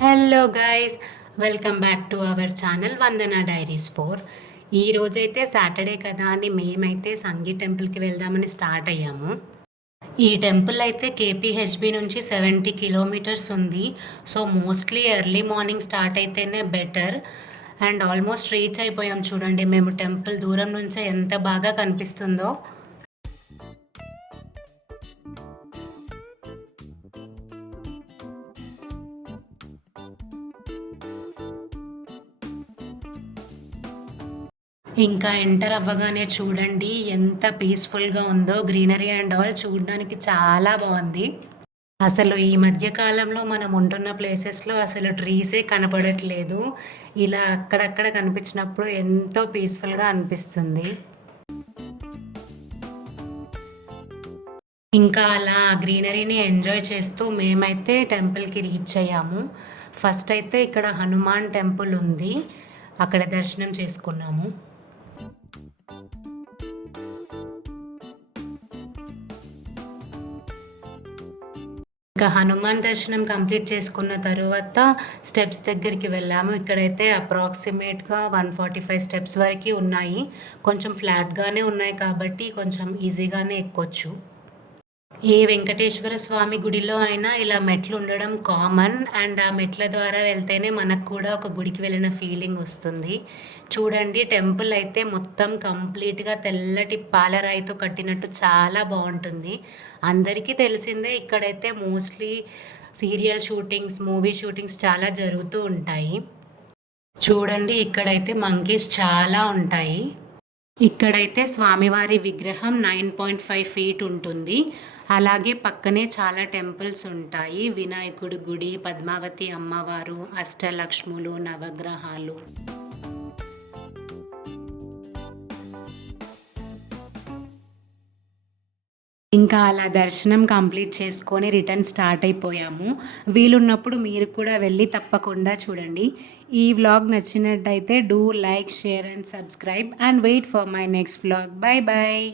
Hello guys, welcome back to our channel Vandana diaries 4. ఈరోజైతే Saturday కదా అని మేమైతే సంగీ టెంపుల్కి వెళ్దామని స్టార్ట్ అయ్యాము. ఈ టెంపుల్ అయితే కేపీహెచ్బి నుంచి 70 కిలోమీటర్స్ ఉంది. So mostly early morning start అయితేనే బెటర్. అండ్ ఆల్మోస్ట్ రీచ్ అయిపోయాం. చూడండి, మేము టెంపుల్ దూరం నుంచే ఎంత బాగా కనిపిస్తుందో. ఇంకా ఎంటర్ అవ్వగానే చూడండి ఎంత పీస్ఫుల్గా ఉందో. గ్రీనరీ అండ్ ఆల్ చూడడానికి చాలా బాగుంది. అసలు ఈ మధ్య కాలంలో మనం ఉంటున్న ప్లేసెస్లో అసలు ట్రీసే కనపడట్లేదు. ఇలా అక్కడక్కడ కనిపించినప్పుడు ఎంతో పీస్ఫుల్గా అనిపిస్తుంది. ఇంకా అలా గ్రీనరీని ఎంజాయ్ చేస్తూ మేమైతే టెంపుల్కి రీచ్ అయ్యాము. ఫస్ట్ అయితే ఇక్కడ హనుమాన్ టెంపుల్ ఉంది, అక్కడ దర్శనం చేసుకున్నాము. ఇంకా హనుమాన్ దర్శనం కంప్లీట్ చేసుకున్న తరువాత స్టెప్స్ దగ్గరికి వెళ్ళాము. ఇక్కడైతే అప్రాక్సిమేట్గా 145 స్టెప్స్ వరకు ఉన్నాయి. కొంచెం ఫ్లాట్గానే ఉన్నాయి కాబట్టి కొంచెం ఈజీగానే ఎక్కొచ్చు. ఏ వెంకటేశ్వర స్వామి గుడిలో అయినా ఇలా మెట్లు ఉండడం కామన్. అండ్ ఆ మెట్ల ద్వారా వెళ్తేనే మనకు కూడా ఒక గుడికి వెళ్ళిన ఫీలింగ్ వస్తుంది. చూడండి, టెంపుల్ అయితే మొత్తం కంప్లీట్గా తెల్లటి పాలరాయితో కట్టినట్టు చాలా బాగుంటుంది. అందరికీ తెలిసిందే, ఇక్కడైతే mostly serial shootings, movie shootings చాలా జరుగుతూ ఉంటాయి. చూడండి, ఇక్కడైతే మంకీస్ చాలా ఉంటాయి. ఇక్కడైతే స్వామివారి విగ్రహం 9.5 ఫీట్ ఉంటుంది. అలాగే పక్కనే చాలా టెంపుల్స్ ఉంటాయి. వినాయకుడి గుడి, పద్మావతి అమ్మవారు, అష్టలక్ష్ములు, నవగ్రహాలు. ఇంకా అలా దర్శనం కంప్లీట్ చేసుకొని రిటర్న్ స్టార్ట్ అయిపోయాము. వీలున్నప్పుడు మీరు కూడా వెళ్ళి తప్పకుండా చూడండి. ఈ వ్లాగ్ నచ్చినట్టయితే do like, share and subscribe and wait for my next vlog. Bye bye.